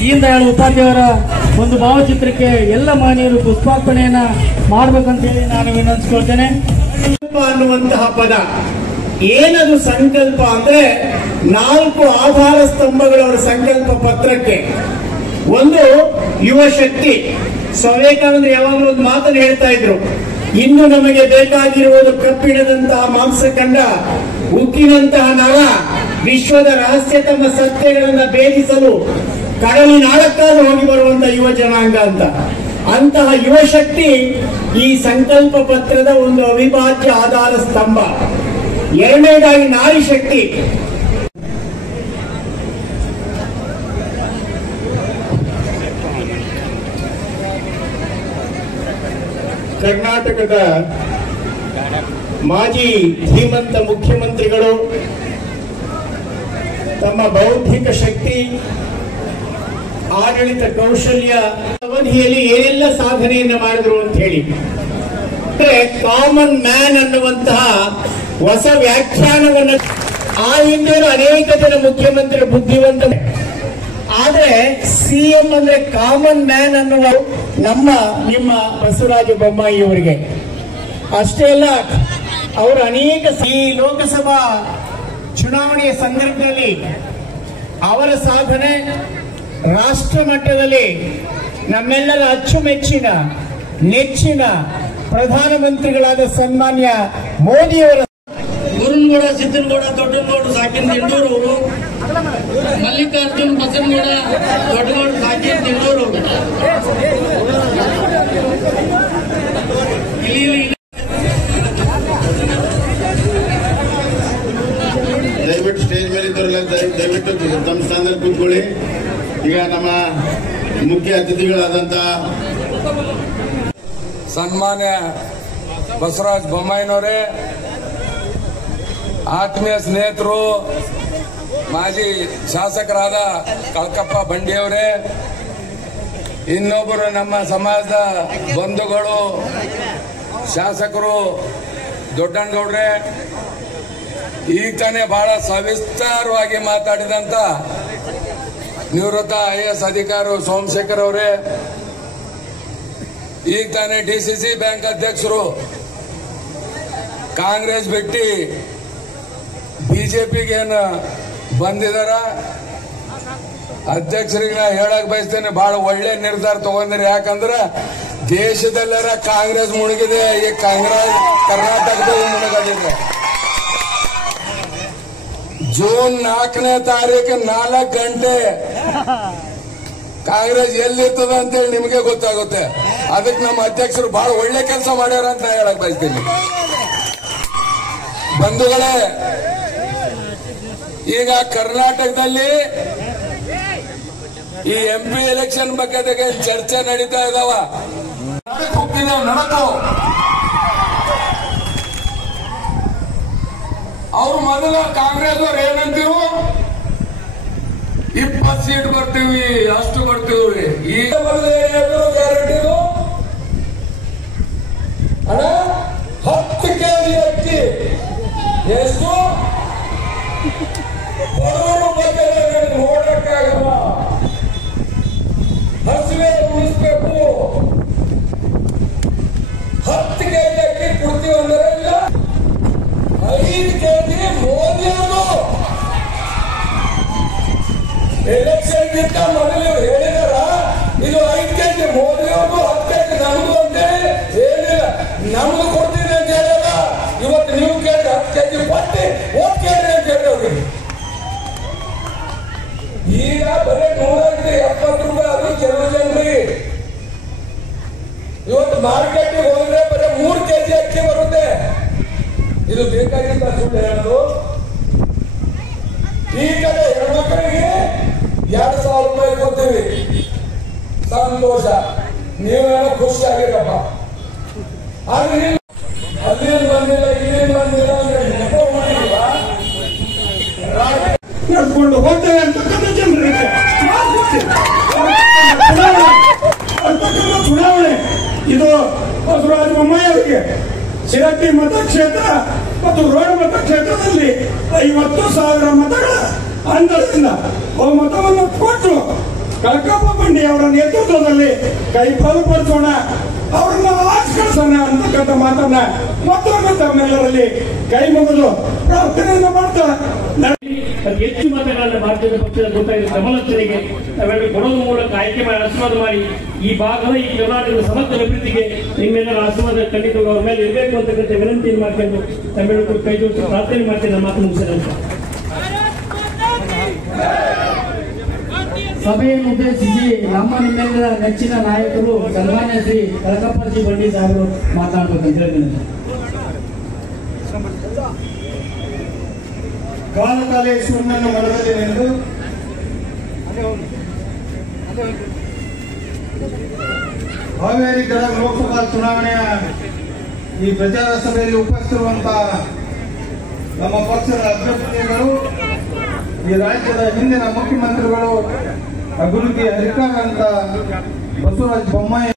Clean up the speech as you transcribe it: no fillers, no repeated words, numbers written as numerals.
ದೀನ್ ದಯಾಳ್ ಉಪಾಧ್ಯಾಯರ ಒಂದು ಭಾವಚಿತ್ರಕ್ಕೆ ಎಲ್ಲ ಮಾನ್ಯರು ಪುಷ್ಪಾರ್ಪಣೆಯನ್ನ ಮಾಡಬೇಕಂತ ಹೇಳಿ ನಾನು ವಿನಂತಿಸ್ಕೊಳ್ತೇನೆ. ಅನ್ನುವಂತಹ ಪದ ಏನದು ಸಂಕಲ್ಪ ಅಂದ್ರೆ 4 ಆಧಾರ ಸ್ತಂಭಗಳವರ ಸಂಕಲ್ಪ ಪತ್ರಕ್ಕೆ. ಒಂದು ಯುವ ಶಕ್ತಿ. ವಿವೇಕಾನಂದರು ಯಾವಾಗಲೂ ಒಂದು ಮಾತನ್ನು ಹೇಳ್ತಾ ಇದ್ರು, ಇನ್ನು ನಮಗೆ ಬೇಕಾಗಿರುವುದು ಕಬ್ಬಿಣದಂತಹ ಮಾಂಸಖಂಡ, ಉಕ್ಕಿನಂತಹ ನರ, ವಿಶ್ವದ ರಹಸ್ಯತಮ ಸತ್ಯಗಳನ್ನು ಭೇದಿಸಲು ಕಡಲಿನಾಳಕ್ಕಾಗಿ ಹೋಗಿ ಬರುವಂತಹ ಯುವ ಜನಾಂಗ ಅಂತ. ಅಂತಹ ಯುವ ಶಕ್ತಿ ಈ ಸಂಕಲ್ಪ ಪತ್ರದ ಒಂದು ಅವಿಭಾಜ್ಯ ಆಧಾರ ಸ್ತಂಭ. ಎರಡನೇದಾಗಿ ನಾರಿ ಶಕ್ತಿ. ಕರ್ನಾಟಕದ ಮಾಜಿ ಧೀಮಂತ ಮುಖ್ಯಮಂತ್ರಿಗಳು ತಮ್ಮ ಬೌದ್ಧಿಕ ಶಕ್ತಿ, ಆಡಳಿತ ಕೌಶಲ್ಯ ಅವಧಿಯಲ್ಲಿ ಏನೆಲ್ಲ ಸಾಧನೆಯನ್ನು ಮಾಡಿದ್ರು ಅಂತ ಹೇಳಿ ಕಾಮನ್ ಮ್ಯಾನ್ ಅನ್ನುವಂತಹ ಹೊಸ ವ್ಯಾಖ್ಯಾನವನ್ನು ಆ ಹಿಂದೆ ಅನೇಕ ಜನ ಮುಖ್ಯಮಂತ್ರಿ ಬುದ್ಧಿವಂತ. ಆದ್ರೆ ಸಿಎಂ ಅಂದ್ರೆ ಕಾಮನ್ ಮ್ಯಾನ್ ಅನ್ನುವ ನಿಮ್ಮ ಬಸವರಾಜ ಬೊಮ್ಮಾಯಿ ಅವರಿಗೆ ಅಷ್ಟೇ ಅಲ್ಲ, ಅವರು ಅನೇಕ ಈ ಲೋಕಸಭಾ ಚುನಾವಣೆಯ ಸಂದರ್ಭದಲ್ಲಿ ಅವರ ಸಾಧನೆ ರಾಷ್ಟ್ರ ಮಟ್ಟದಲ್ಲಿ ನಮ್ಮೆಲ್ಲರ ಅಚ್ಚುಮೆಚ್ಚಿನ ನೆಚ್ಚಿನ ಪ್ರಧಾನಮಂತ್ರಿಗಳಾದ ಸನ್ಮಾನ್ಯ ಮೋದಿಯವರ ಗುರುನಗೌಡ, ಸಿದ್ದನಗೌಡ, ದೊಡ್ಡನಗೌಡ ಸಾಕಿನ ದಿಂಡೂರು, ಮಲ್ಲಿಕಾರ್ಜುನ್ ಬಸನಗೌಡ, ದೊಡ್ಡಗೌಡ ಸಾಕಿನ ದಿಂಡೂರು. ದಯವಿಟ್ಟು ಸ್ಟೇಜ್ ಮೇಲೆ ಇದ್ದವರೆಲ್ಲ ದಯವಿಟ್ಟು ತಮ್ಮ ಸ್ಥಾನದಲ್ಲಿ ಕೂತ್ಕೊಳ್ಳಿ. ಈಗ ನಮ್ಮ ಮುಖ್ಯ ಅತಿಥಿಗಳಾದಂತ ಸನ್ಮಾನ್ಯ ಬಸವರಾಜ ಬೊಮ್ಮಾಯಿನವರೇ, ಆತ್ಮೀಯ ಸ್ನೇಹಿತರು, ಮಾಜಿ ಶಾಸಕರಾದ ಕಳಕಪ್ಪ ಬಂಡಿಯವರೇ, ಇನ್ನೊಬ್ಬರು ನಮ್ಮ ಸಮಾಜದ ಬಂಧುಗಳು ಶಾಸಕರು ದೊಡ್ಡನಗೌಡ್ರೆ, ಈಗ ತಾನೇ ಬಹಳ ಸವಿಸ್ತಾರವಾಗಿ ಮಾತಾಡಿದಂತ ನಿವೃತ್ತ IAS ಅಧಿಕಾರಿ ಸೋಮಶೇಖರ್ ಅವರೇ, ಈಗ ತಾನೇ DCC ಬ್ಯಾಂಕ್ ಅಧ್ಯಕ್ಷರು ಕಾಂಗ್ರೆಸ್ ಬಿಟ್ಟು ಬಿಜೆಪಿಗೆ ಏನು ಬಂದಿದಾರ, ಅಧ್ಯಕ್ಷರಿಗೆ ನಾ ಹೇಳಕ್ ಬಯಸ್ತೇನೆ, ಬಹಳ ಒಳ್ಳೆ ನಿರ್ಧಾರ ತಗೊಂಡ್ರಿ. ಯಾಕಂದ್ರೆ ದೇಶದೆಲ್ಲರ ಕಾಂಗ್ರೆಸ್ ಮುಳುಗಿದೆ, ಈ ಕಾಂಗ್ರೆಸ್ ಕರ್ನಾಟಕದಲ್ಲಿ ಮುಳುಗದಿದೆ. ಜೂನ್ 4ನೇ ತಾರೀಕು 4 ಗಂಟೆ ಕಾಂಗ್ರೆಸ್ ಎಲ್ಲಿರ್ತದ ಅಂತೇಳಿ ನಿಮಗೆ ಗೊತ್ತಾಗುತ್ತೆ. ಅದಕ್ಕೆ ನಮ್ಮ ಅಧ್ಯಕ್ಷರು ಬಹಳ ಒಳ್ಳೆ ಕೆಲಸ ಮಾಡ್ಯಾರ ಅಂತ ಹೇಳಕ್ ಬಯಸ್ತೀನಿ. ಬಂಧುಗಳೇ, ಈಗ ಕರ್ನಾಟಕದಲ್ಲಿ ಈ MP ಎಲೆಕ್ಷನ್ ಬಗ್ಗೆ ಚರ್ಚೆ ನಡೀತಾ ಇದಾವ. ನಡಕು ಅವ್ರು ಮೊದಲ ಕಾಂಗ್ರೆಸ್ ಅವ್ರು ಏನಂತೀರು, 20 ಸೀಟ್ ಬರ್ತೀವಿ, ಅಷ್ಟು ಬರ್ತೀವಿ. ಈಗ ಗ್ಯಾರಂಟಿದು ಅಣ್ಣ 10 kg ಅಕ್ಕಿ ಎಷ್ಟು ಬಡವರು ಬಗ್ಗೆ ನೋಡಕ್ಕಾಗಲ್ಲ. ಹಸಿವೆ ಉಳಿಸ್ಬೇಕು. 10 kg ಅಕ್ಕಿ ಕೊಡ್ತೀವಿ ಅಂದ್ರೆ ಇಲ್ಲ, 5 kg ಮೋದಿ ಅವರು ಎಲೆಕ್ಷನ್ ಗಿಂತ ಮೊದಲು ಹೇಳಿದಾರ. ಇದು 5 kg ಮೋದಿ ಅವರು, 10 kg ನಮ್ದು ಅಂತೇಳಿ ಹೇಳಿಲ್ಲ. ನಮ್ದು ಕೊಡ್ತೀನಿ ಅಂತ ಹೇಳಲ್ಲ. ಇವತ್ತು ನೀವು ಕೇಳಿ 10 kg ಕೊಟ್ಟು ಓಟ್ ಕೇಳ್ರಿ ಅಂತ ಹೇಳಿ. ಈಗ ಬರೀ 170 ರೂಪಾಯಿ ಅದು ಕೆಲವು ಜನರಿಗೆ. ಇವತ್ತು ಮಾರ್ಕೆಟ್ಗೆ ಹೋದ್ರೆ ಬರೀ 3 kg ಅಕ್ಕಿ ಬರುತ್ತೆ. ಇದು ಬೇಕಾಗಿಲ್ಲ ಸುಳ್ಳು ಹೇಳೋದು. ಈ ಕಡೆ ಹೆಣ್ಮಕ್ಕಳಿಗೆ 2,000 ರೂಪಾಯಿ ಕೊಡ್ತೀವಿ, ಸಂತೋಷ, ನೀವೇನೋ ಖುಷಿ ಆಗಿರಪ್ಪ. ಆದ್ರೆ ಅಲ್ಲೇನು ಬಂದಿಲ್ಲ, ಇಲ್ಲೇನು ಬಂದಿಲ್ಲ ಅಂದ್ರೆ ನೆಪ ಮಾಡಿಲ್ವಾ? ನಡ್ಕೊಂಡು ಹೋಗ್ತೇವೆ ಅಂತಕ್ಕಂಥ ಜನರಿಗೆ ಚುನಾವಣೆ ಇದು ಬಸವರಾಜ ಬೊಮ್ಮಾಯಿ ಅವರಿಗೆ ಶಿರಟ್ಟಿ ಮತಕ್ಷೇತ್ರ ಮತ್ತು ರೋಡ್ ಮತಕ್ಷೇತ್ರದಲ್ಲಿ 50,000 ಮತಗಳ ಆದ್ದರಿಂದ ಬಹುಮತವನ್ನು ಕೊಟ್ಟು ಕಳಕಪ್ಪ ಬಂಡಿ ಅವರ ನೇತೃತ್ವದಲ್ಲಿ ಕೈ ಬಲಪಡಿಸೋಣ, ಅವ್ರನ್ನ ಆಚರಿಸೋಣ ಅಂತಕ್ಕಂಥ ಮಾತನ್ನ ಮತ್ತೊಮ್ಮೆ ತಮ್ಮೆಲ್ಲರಲ್ಲಿ ಕೈ ಮುಗಿದು ಪ್ರಾರ್ಥನೆಯನ್ನು ಮಾಡ್ತಾ ಅತಿ ಹೆಚ್ಚು ಮತಗಳನ್ನ ಭಾರತೀಯ ಪಕ್ಷದ ಗೊತ್ತಾಗಿದೆ ಕಮಲಚ್ಚರಿಗೆ ನಾವೆಲ್ಲರೂ ಕೊಡೋದ್ರ ಮೂಲಕ ಆಯ್ಕೆ ಮಾಡಿ ಆಶೀರ್ವಾದ ಮಾಡಿ ಈ ಭಾಗದ ಈ ಕರ್ನಾಟಕದ ಸಮಗ್ರ ಅಭಿವೃದ್ಧಿಗೆ ನಿಮ್ಮೆಲ್ಲರ ಆಶೀರ್ವಾದ ಖಂಡಿತವಾಗಿ ಅವ್ರ ಮೇಲೆ ಇರಬೇಕು ಅಂತಕ್ಕಂಥ ವಿನಂತಿಯನ್ನು ಮಾಡ್ಕೊಂಡು ತಮ್ಮೆಲ್ಲರೂ ಕೈ ಜೋಡಿಸಿ ಪ್ರಾರ್ಥನೆ ಮಾಡ್ತೀನಿ. ನಮ್ಮ ಮಾತು ಮುಗಿಸಿದಂತ ಸಭೆಯನ್ನು ಉದ್ದೇಶಿಸಿ ನಮ್ಮ ನಿಮ್ಮೆಲ್ಲರ ನೆಚ್ಚಿನ ನಾಯಕರು ಸನ್ಮಾನ್ಯ ಶ್ರೀ ಕಳಕಪ್ಪಾಜಿ ಬಂಡಿ ಸಾಹೇಬರು ಮಾತನಾಡಬೇಕಂತ ಹೇಳಿದ್ದೀನಿ. ಕಾಲಕಾಲೇಶ್ವರನನ್ನು ಮನದಲ್ಲಿ ನಿಂತು ಹಾವೇರಿ ಗದಗ ಲೋಕಸಭಾ ಚುನಾವಣೆಯ ಈ ಪ್ರಚಾರ ಸಭೆಯಲ್ಲಿ ಉಪಸ್ಥಿತಿರುವಂತಹ ನಮ್ಮ ಪಕ್ಷದ ಅಭ್ಯರ್ಥಿಗಳು, ಈ ರಾಜ್ಯದ ಹಿಂದಿನ ಮುಖ್ಯಮಂತ್ರಿಗಳು, ಅಭಿವೃದ್ಧಿ ಹರಿಕಾರ ಅಂತ ಬಸವರಾಜ ಬೊಮ್ಮಾಯಿ